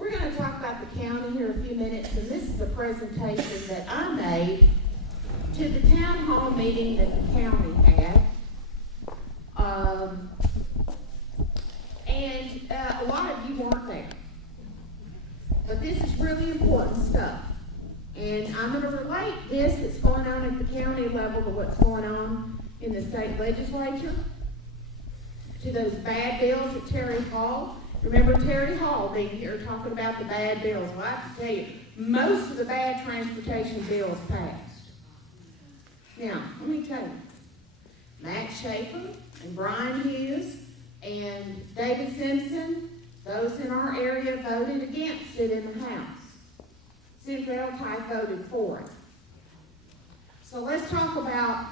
We're going to talk about the county here in a few minutes, and this is a presentation that I made to the town hall meeting that the county had. A lot of you weren't there. But this is really important stuff. And I'm going to relate this that's going on at the county level to what's going on in the state legislature, to those bad bills at Terry Hall. Remember Terry Hall being here talking about the bad bills. Well, I have to tell you, most of the bad transportation bills passed. Now, let me tell you, Matt Schaefer and Brian Hughes and David Simpson, those in our area voted against it in the House. Senator Eltye voted for it. So let's talk about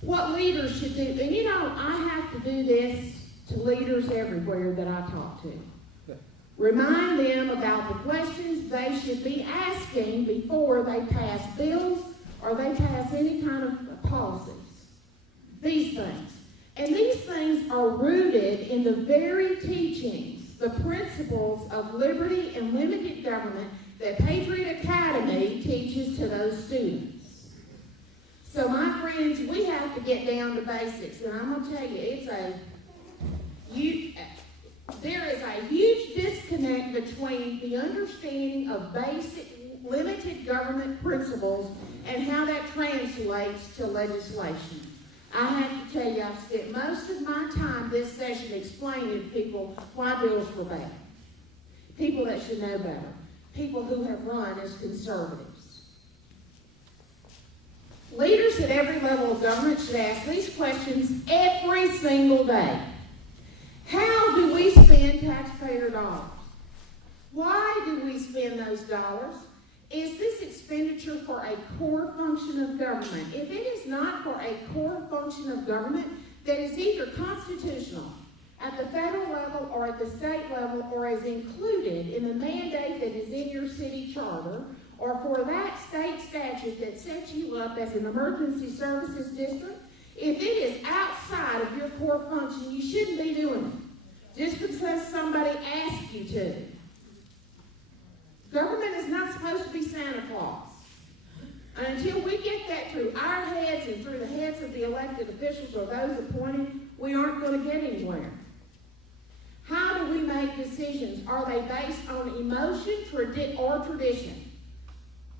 what leaders should do. And you know, I have to do this to leaders everywhere that I talk to. Remind them about the questions they should be asking before they pass bills or they pass any kind of policies. These things. And these things are rooted in the very teachings, the principles of liberty and limited government that Patriot Academy teaches to those students. So my friends, we have to get down to basics. And I'm going to tell you, there is a huge disconnect between the understanding of basic limited government principles and how that translates to legislation. I have to tell you, I've spent most of my time this session explaining to people why bills were bad. People that should know better. People who have run as conservatives. Leaders at every level of government should ask these questions every single day. How do we spend taxpayer dollars? Why do we spend those dollars? Is this expenditure for a core function of government? If it is not for a core function of government that is either constitutional at the federal level or at the state level or is included in the mandate that is in your city charter or for that state statute that sets you up as an emergency services district, if it is outside of your core function, you shouldn't be doing it just because somebody asks you to. Government is not supposed to be Santa Claus. And until we get that through our heads and through the heads of the elected officials or those appointed, we aren't going to get anywhere. How do we make decisions? Are they based on emotion or tradition?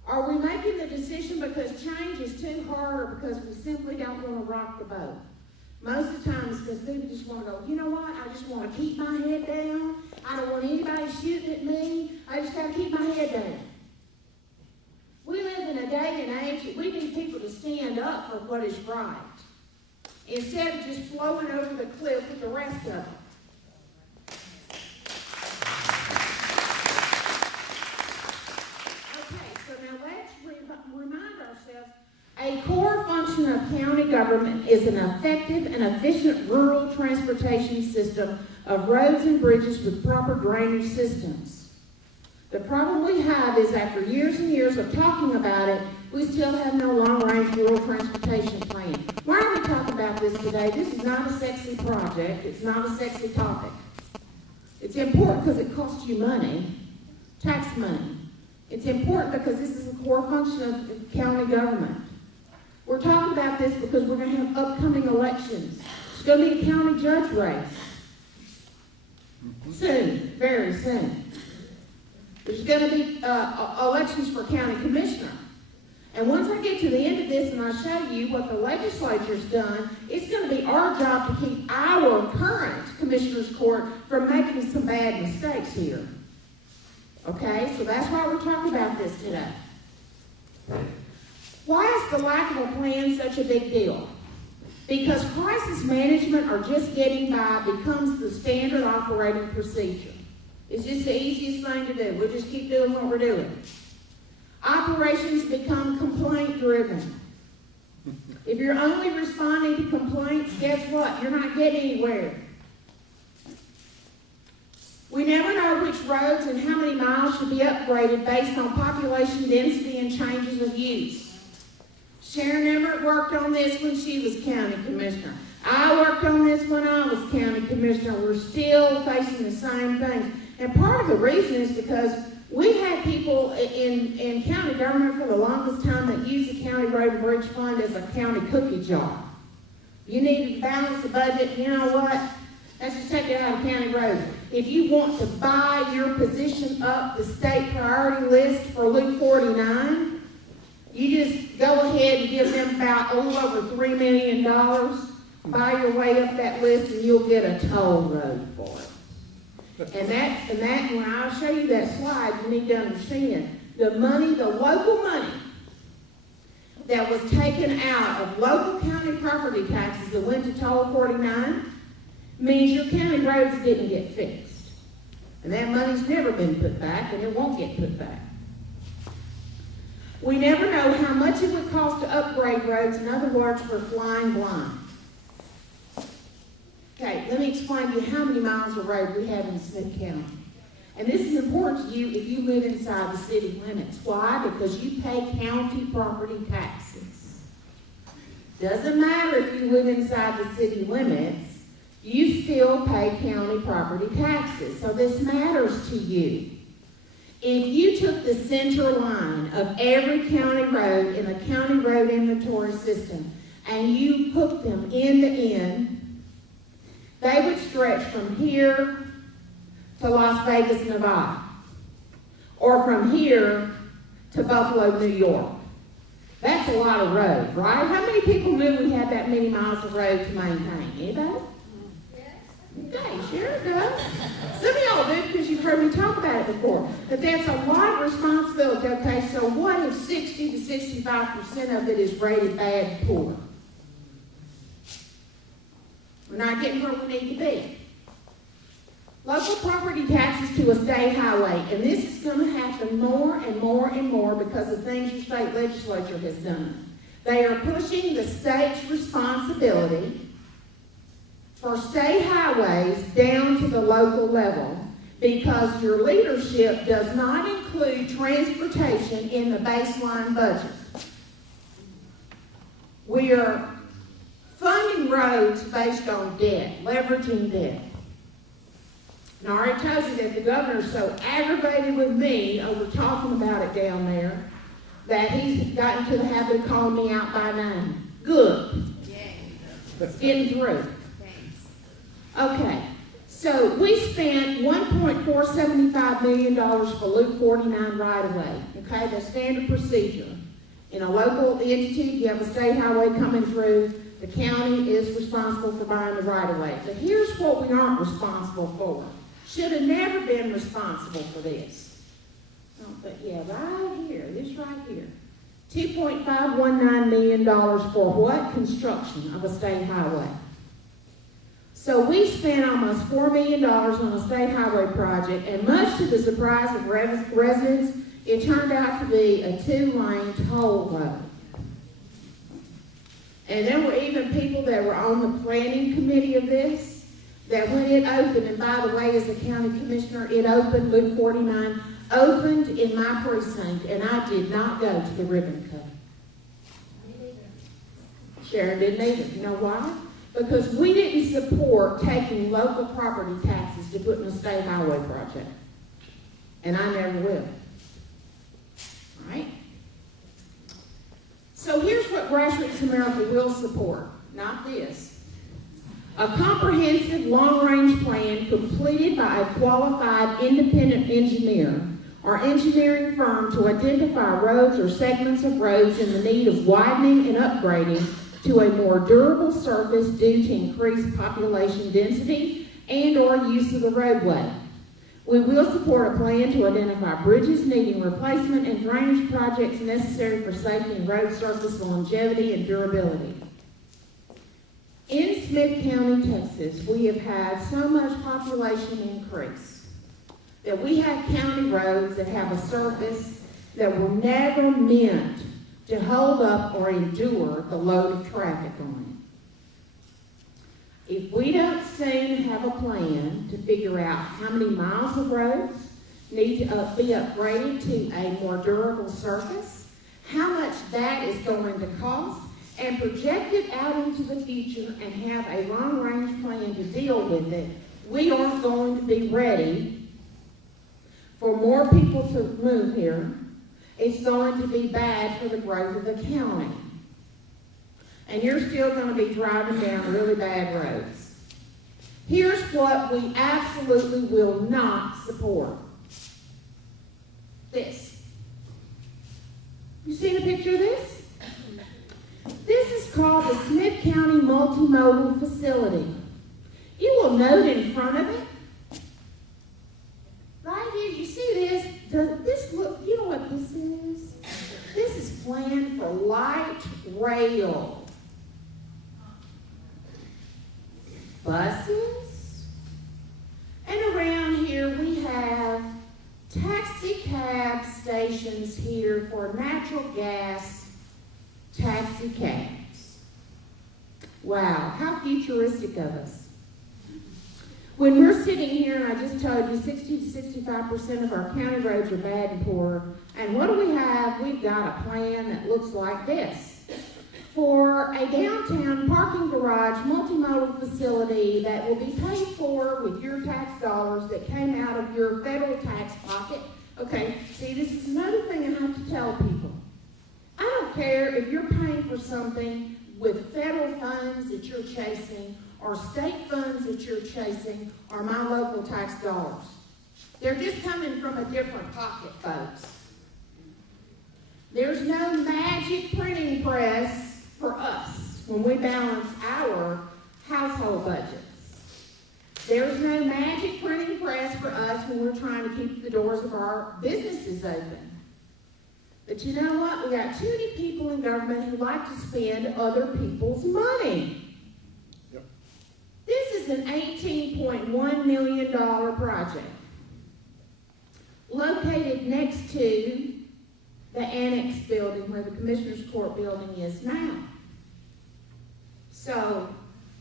Are we making the decision because change is too hard or because we simply don't want to rock the boat? Most of the time it's because people just want to go, you know what, I just want to keep my head down. I don't want anybody shooting at me. I just got to keep my head down. We live in a day and age that we need people to stand up for what is right instead of just flowing over the cliff with the rest of them. Okay, so now let's remind ourselves a core function of county government is an effective and efficient rural transportation system of roads and bridges with proper drainage systems. The problem we have is after years and years of talking about it, we still have no long-range rural transportation plan. Why are we talking about this today? This is not a sexy project. It's not a sexy topic. It's important because it costs you money, tax money. It's important because this is a core function of county government. We're talking about this because we're going to have upcoming elections. It's going to be a county judge race. Soon, very soon. There's going to be elections for county commissioner. And once I get to the end of this and I show you what the legislature's done, it's going to be our job to keep our current commissioner's court from making some bad mistakes here. Okay, so that's why we're talking about this today. Why is the lack of a plan such a big deal? Because crisis management or just getting by becomes the standard operating procedure. It's just the easiest thing to do. We'll just keep doing what we're doing. Operations become complaint-driven. If you're only responding to complaints, guess what? You're not getting anywhere. We never know which roads and how many miles should be upgraded based on population density and changes of use. Sharon Emmert worked on this when she was county commissioner. I worked on this when I was county commissioner. We're still facing the same things. And part of the reason is because we had people in county government for the longest time that used the county road and bridge fund as a county cookie jar. You need to balance the budget, you know what? Let's just take it out of county road. If you want to buy your position up the state priority list for Loop 49, you just go ahead and give them about a little over $3 million, buy your way up that list, and you'll get a toll road for it. And that, when I'll show you that slide, you need to understand the money, the local money that was taken out of local county property taxes that went to toll 49 means your county roads didn't get fixed. And that money's never been put back, and it won't get put back. We never know how much it would cost to upgrade roads. In other words, we're flying blind. Okay, let me explain to you how many miles of road we have in Smith County. And this is important to you if you live inside the city limits. Why? Because you pay county property taxes. Doesn't matter if you live inside the city limits, you still pay county property taxes. So this matters to you. If you took the center line of every county road in the county road inventory system and you put them end to end, they would stretch from here to Las Vegas, Nevada, or from here to Buffalo, New York. That's a lot of road, right? How many people knew we had that many miles of road to maintain? Anybody? Okay, sure it does. Some of y'all do because you've heard me talk about it before. But that's a lot of responsibility. Okay, so what if 60 to 65% of it is rated bad and poor? We're not getting where we need to be. Local property taxes to a state highway, and this is going to happen more and more and more because of things your state legislature has done. They are pushing the state's responsibility for state highways down to the local level because your leadership does not include transportation in the baseline budget. We are funding roads based on debt, leveraging debt. And I already told you that the governor's so aggravated with me over talking about it down there that he's gotten to the habit of calling me out by name. Good. It's getting through. Okay, so we spent $1.475 million for Loop 49 right-of-way. Okay, that's standard procedure. In a local entity, you have a state highway coming through. The county is responsible for buying the right-of-way. But here's what we aren't responsible for. Should have never been responsible for this. Oh, but yeah, right here, this right here. $2.519 million for what? Construction of a state highway. So we spent almost $4 million on a state highway project, and much to the surprise of residents, it turned out to be a 2-lane toll road. And there were even people that were on the planning committee of this, that when it opened, and by the way, as a county commissioner, it opened, Loop 49, opened in my precinct, and I did not go to the ribbon cutting. Sharon didn't either. You know why? Because we didn't support taking local property taxes to put in a state highway project. And I never will. All right? So here's what Grassroots America will support. Not this. A comprehensive long-range plan completed by a qualified independent engineer or engineering firm to identify roads or segments of roads in the need of widening and upgrading to a more durable surface due to increased population density and or use of the roadway. We will support a plan to identify bridges needing replacement and drainage projects necessary for safety and road surface longevity and durability. In Smith County, Texas, we have had so much population increase that we have county roads that have a surface that were never meant to hold up or endure the load of traffic on it. If we don't soon have a plan to figure out how many miles of roads need to be upgraded to a more durable surface, how much that is going to cost, and project it out into the future and have a long-range plan to deal with it, we aren't going to be ready for more people to move here. It's going to be bad for the growth of the county. And you're still going to be driving down really bad roads. Here's what we absolutely will not support. This. You seen a picture of this? This is called the Smith County Multimodal Facility. You will note in front of it, right here, you see this? Does this look, you know what this is? This is planned for light rail. Buses. And around here we have taxi cab stations here for natural gas taxi cabs. Wow, how futuristic of us. When we're sitting here, and I just told you 60 to 65% of our county roads are bad and poor, and what do we have? We've got a plan that looks like this. For a downtown parking garage multimodal facility that will be paid for with your tax dollars that came out of your federal tax pocket. Okay, see, this is another thing I have to tell people. I don't care if you're paying for something with federal funds that you're chasing or state funds that you're chasing or my local tax dollars. They're just coming from a different pocket, folks. There's no magic printing press for us when we balance our household budgets. There's no magic printing press for us when we're trying to keep the doors of our businesses open. But you know what? We got too many people in government who like to spend other people's money. Yep. This is an $18.1 million project located next to the annex building where the Commissioner's Court building is now. So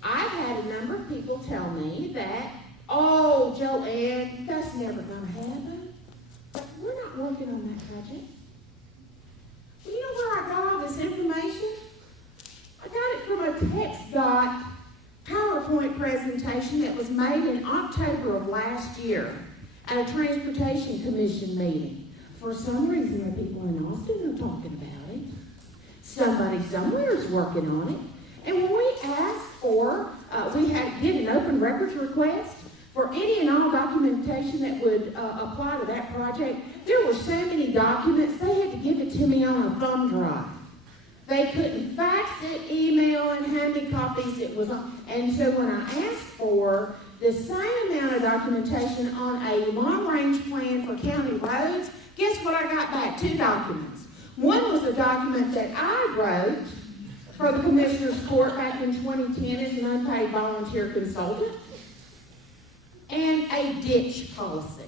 I've had a number of people tell me that, oh, JoAnn, that's never going to happen. But we're not working on that project. Well, you know where I got all this information? I got it from a text dot PowerPoint presentation that was made in October of last year at a Transportation Commission meeting. For some reason, the people in Austin are talking about it. Somebody somewhere is working on it. And when we asked for, did an open records request for any and all documentation that would apply to that project, there were so many documents, they had to give it to me on a thumb drive. They couldn't fax it, email, and hand me copies. It was on. And so when I asked for the same amount of documentation on a long-range plan for county roads, guess what I got back? 2 documents. One was a document that I wrote for the Commissioner's Court back in 2010 as an unpaid volunteer consultant, and a ditch policy.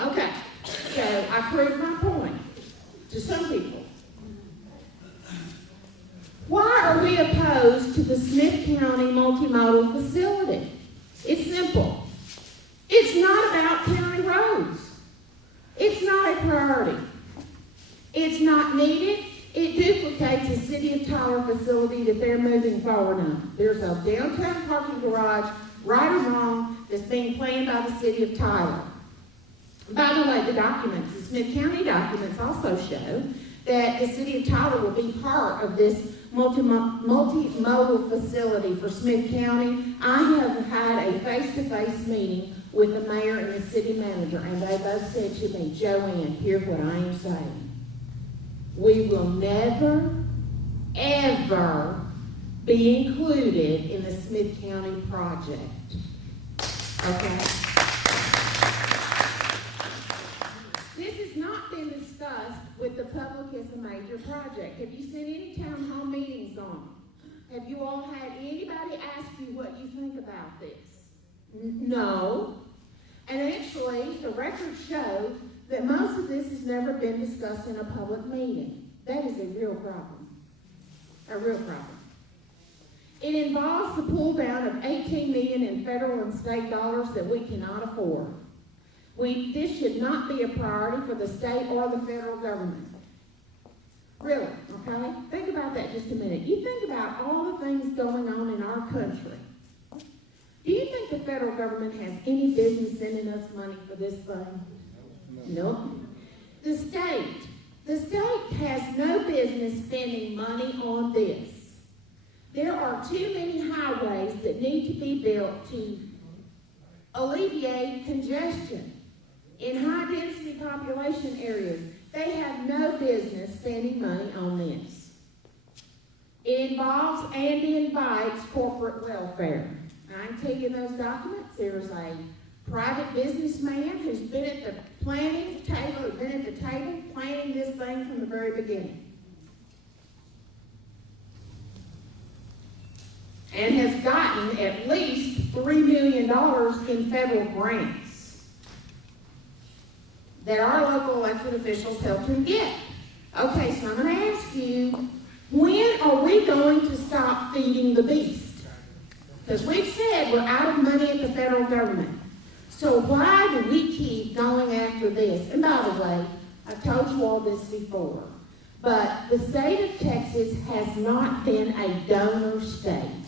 Okay, so I proved my point to some people. Why are we opposed to the Smith County multimodal facility? It's simple. It's not about county roads. It's not a priority. It's not needed. It duplicates the City of Tyler facility that they're moving forward on. There's a downtown parking garage, right or wrong, that's being planned by the City of Tyler. By the way, the documents, the Smith County documents also show that the City of Tyler will be part of this multimodal facility for Smith County. I have had a face-to-face meeting with the mayor and the city manager, and they both said to me, JoAnn, hear what I am saying. We will never, ever be included in the Smith County project. Okay? This has not been discussed with the public as a major project. Have you seen any town hall meetings on it? Have you all had anybody ask you what you think about this? No. And actually, the records show that most of this has never been discussed in a public meeting. That is a real problem. A real problem. It involves the pull down of $18 million in federal and state dollars that we cannot afford. This should not be a priority for the state or the federal government. Really, okay? Think about that just a minute. You think about all the things going on in our country. Do you think the federal government has any business sending us money for this thing? Nope. The state has no business spending money on this. There are too many highways that need to be built to alleviate congestion in high-density population areas. They have no business spending money on this. It involves and invites corporate welfare. I can tell you in those documents, there's a private businessman who's been at the planning table, planning this thing from the very beginning. And has gotten at least $3 million in federal grants that our local elected officials helped him get. Okay, so I'm going to ask you, when are we going to stop feeding the beast? Because we've said we're out of money at the federal government. So why do we keep going after this? And by the way, I've told you all this before, but the state of Texas has not been a donor state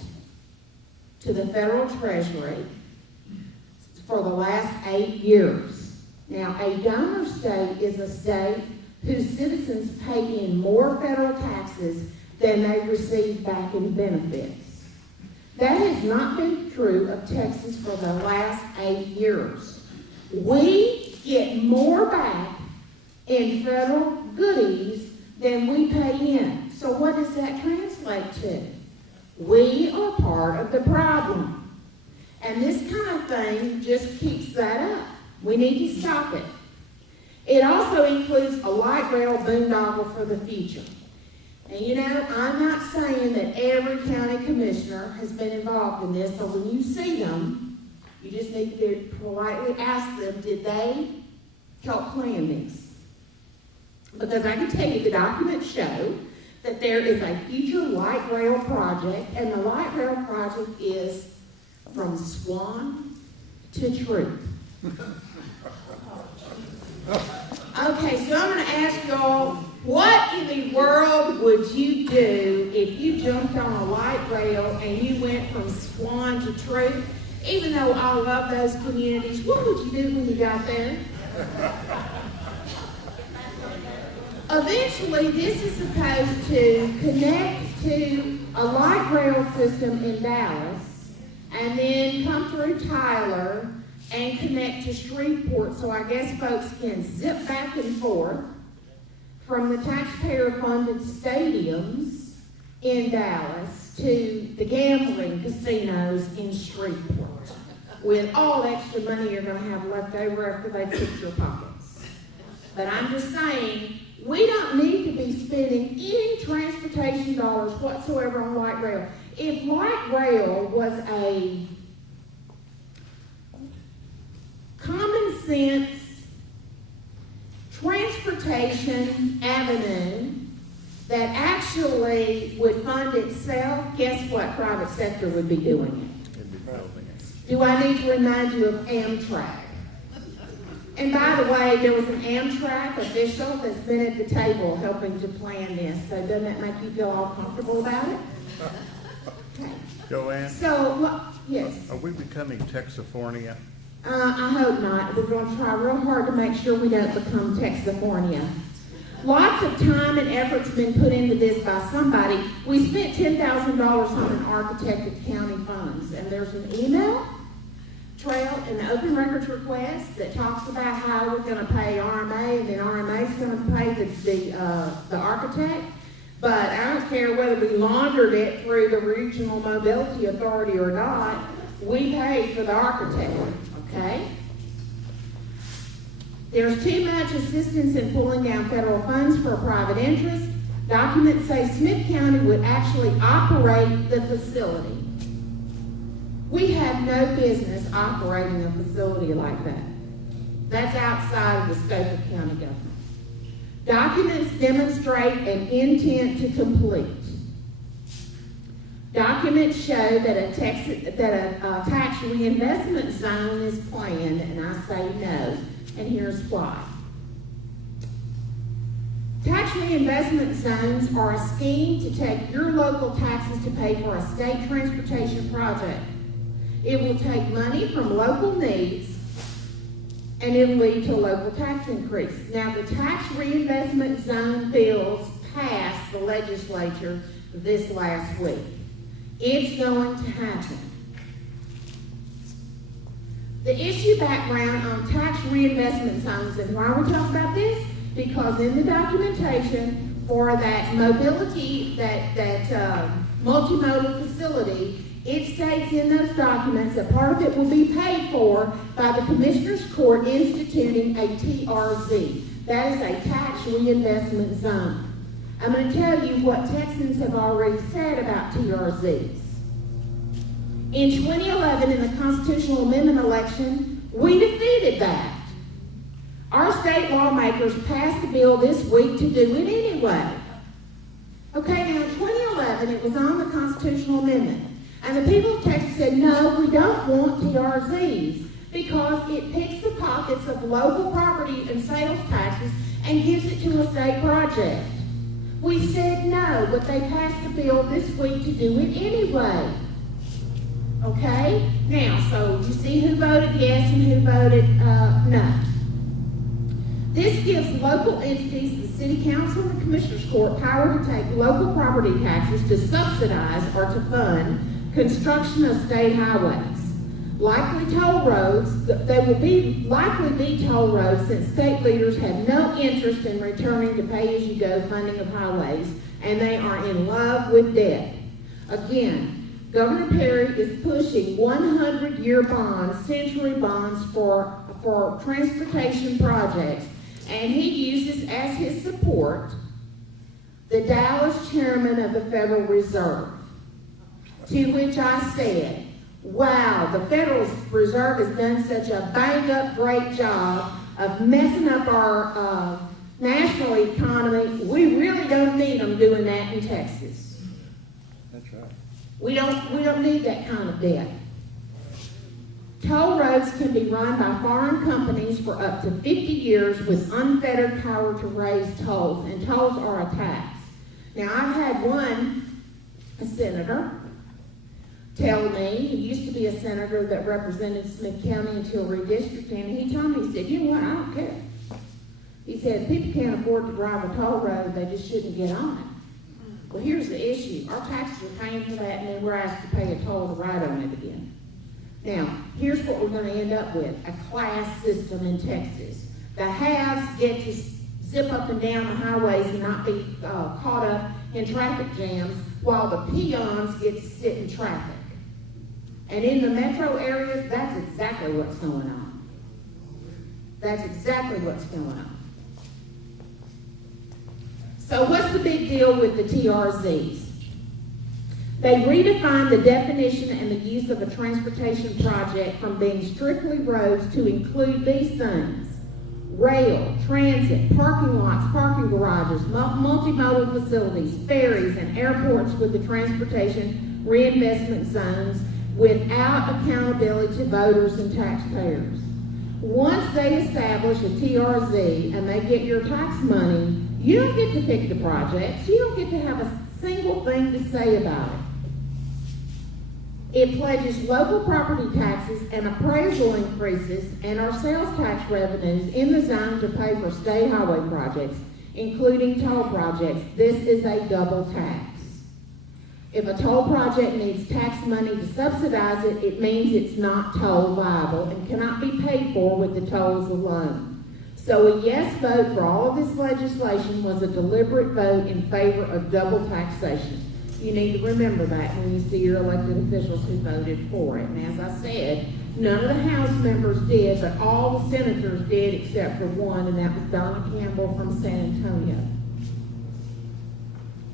to the federal treasury for the last 8 years. Now, a donor state is a state whose citizens pay in more federal taxes than they receive back in benefits. That has not been true of Texas for the last 8 years. We get more back in federal goodies than we pay in. So what does that translate to? We are part of the problem. And this kind of thing just keeps that up. We need to stop it. It also includes a light rail boondoggle for the future. And you know, I'm not saying that every county commissioner has been involved in this, so when you see them, you just need to politely ask them, did they help plan this? Because I can tell you the documents show that there is a future light rail project, and the light rail project is from Swan to Truth. Okay, so I'm going to ask y'all, what in the world would you do if you jumped on a light rail and you went from Swan to Truth? Even though I love those communities, what would you do when you got there? Eventually, this is supposed to connect to a light rail system in Dallas and then come through Tyler and connect to Shreveport, so I guess folks can zip back and forth from the taxpayer-funded stadiums in Dallas to the gambling casinos in Shreveport with all extra money you're going to have left over after they pick your pockets. But I'm just saying, we don't need to be spending any transportation dollars whatsoever on light rail. If light rail was a common sense transportation avenue that actually would fund itself, guess what private sector would be doing it? Do I need to remind you of Amtrak? And by the way, there was an Amtrak official that's been at the table helping to plan this, so doesn't that make you feel all comfortable about it? Okay. JoAnn? So, yes. Are we becoming Texifornia? I hope not. We're going to try real hard to make sure we don't become Texifornia. Lots of time and effort's been put into this by somebody. We spent $10,000 on an architect of county funds, and there's an email trail in the open records request that talks about how we're going to pay RMA, and then RMA is going to pay the architect. But I don't care whether we laundered it through the Regional Mobility Authority or not. We paid for the architect. Okay? There's too much assistance in pulling down federal funds for a private interest. Documents say Smith County would actually operate the facility. We have no business operating a facility like that. That's outside of the scope of county government. Documents demonstrate an intent to complete. Documents show that a tax reinvestment zone is planned, and I say no, and here's why. Tax reinvestment zones are a scheme to take your local taxes to pay for a state transportation project. It will take money from local needs and it'll lead to a local tax increase. Now, the tax reinvestment zone bills passed the legislature this last week. It's going to happen. The issue background on tax reinvestment zones, and why we're talking about this, because in the documentation for that mobility, that multimodal facility, it states in those documents that part of it will be paid for by the Commissioner's Court instituting a TRZ. That is a tax reinvestment zone. I'm going to tell you what Texans have already said about TRZs. In 2011, in the constitutional amendment election, we defeated that. Our state lawmakers passed a bill this week to do it anyway. Okay, now in 2011, it was on the constitutional amendment. And the people of Texas said, no, we don't want TRZs because it picks the pockets of local property and sales taxes and gives it to a state project. We said no, but they passed a bill this week to do it anyway. Okay? Now, so you see who voted yes and who voted no. This gives local entities, the City Council and the Commissioner's Court, power to take local property taxes to subsidize or to fund construction of state highways. Likely toll roads, they will likely be toll roads since state leaders have no interest in returning to pay-as-you-go funding of highways, and they are in love with debt. Again, Governor Perry is pushing 100-year bonds, century bonds for transportation projects, and he uses as his support the Dallas chairman of the Federal Reserve. To which I said, wow, the Federal Reserve has done such a bang-up great job of messing up our national economy. We really don't need them doing that in Texas. That's right. We don't need that kind of debt. Toll roads can be run by foreign companies for up to 50 years with unfettered power to raise tolls, and tolls are a tax. Now, I've had a senator, tell me, he used to be a senator that represented Smith County until redistricting, and he told me, he said, you know what, I don't care. He said, people can't afford to drive a toll road, they just shouldn't get on it. Well, here's the issue. Our taxes are paying for that, and then we're asked to pay a toll to ride on it again. Now, here's what we're going to end up with, a class system in Texas. The haves get to zip up and down the highways and not be caught up in traffic jams, while the peons get to sit in traffic. And in the metro areas, that's exactly what's going on. That's exactly what's going on. So what's the big deal with the TRZs? They redefine the definition and the use of a transportation project from being strictly roads to include these things: rail, transit, parking lots, parking garages, multimodal facilities, ferries, and airports with the transportation reinvestment zones without accountability to voters and taxpayers. Once they establish a TRZ and they get your tax money, you don't get to pick the projects. You don't get to have a single thing to say about it. It pledges local property taxes and appraisal increases and our sales tax revenues in the zone to pay for state highway projects, including toll projects. This is a double tax. If a toll project needs tax money to subsidize it, it means it's not toll viable and cannot be paid for with the tolls alone. So a yes vote for all of this legislation was a deliberate vote in favor of double taxation. You need to remember that when you see your elected officials who voted for it. And as I said, none of the House members did, but all the senators did except for one, and that was Donna Campbell from San Antonio.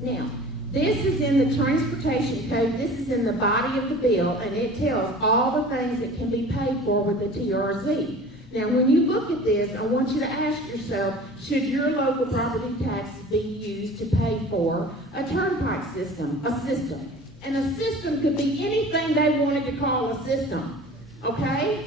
Now, this is in the transportation code. This is in the body of the bill, and it tells all the things that can be paid for with the TRZ. Now, when you look at this, I want you to ask yourself, should your local property taxes be used to pay for a turnpike system, a system? And a system could be anything they wanted to call a system, okay?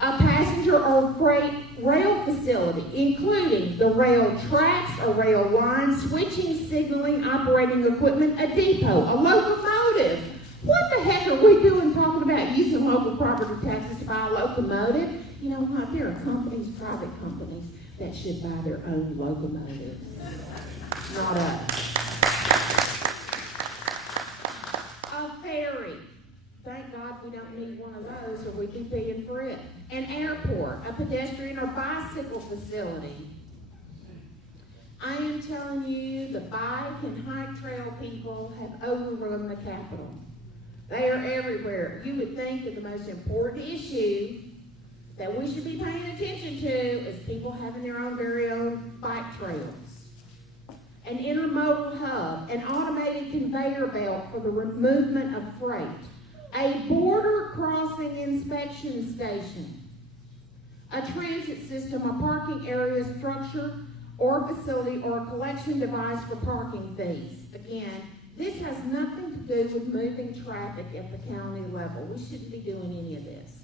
A passenger or freight rail facility, including the rail tracks or rail lines, switching, signaling, operating equipment, a depot, a locomotive. What the heck are we doing talking about using local property taxes to buy a locomotive? You know what? There are companies, private companies, that should buy their own locomotives, not us. A ferry. Thank God we don't need one of those or we'd be paying for it. An airport, a pedestrian or bicycle facility. I am telling you, the bike and hike trail people have overrun the Capitol. They are everywhere. You would think that the most important issue that we should be paying attention to is people having their own very own bike trails. An intermodal hub, an automated conveyor belt for the movement of freight, a border crossing inspection station, a transit system, a parking area structure or facility or a collection device for parking fees. Again, this has nothing to do with moving traffic at the county level. We shouldn't be doing any of this.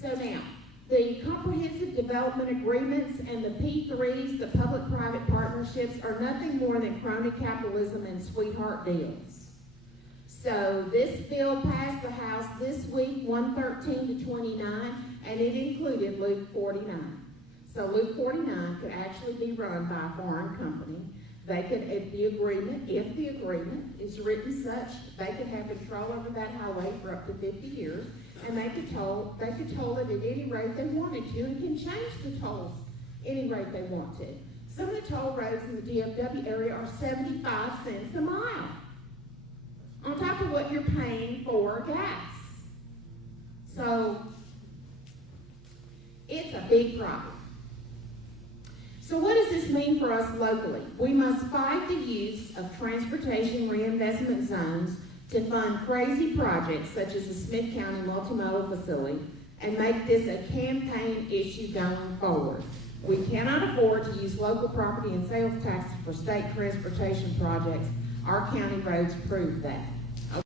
So now, the comprehensive development agreements and the P3s, the public-private partnerships, are nothing more than crony capitalism and sweetheart deals. So this bill passed the House this week, 113 to 29, and it included Loop 49. So Loop 49 could actually be run by a foreign company. They could, if the agreement is written such, they could have control over that highway for up to 50 years, and they could toll it at any rate they wanted to, and can change the tolls any rate they want to. Some of the toll roads in the DFW area are 75 cents a mile, on top of what you're paying for gas. So it's a big problem. So what does this mean for us locally? We must fight the use of transportation reinvestment zones to fund crazy projects such as the Smith County Multimodal Facility and make this a campaign issue going forward. We cannot afford to use local property and sales taxes for state transportation projects. Our county roads prove that.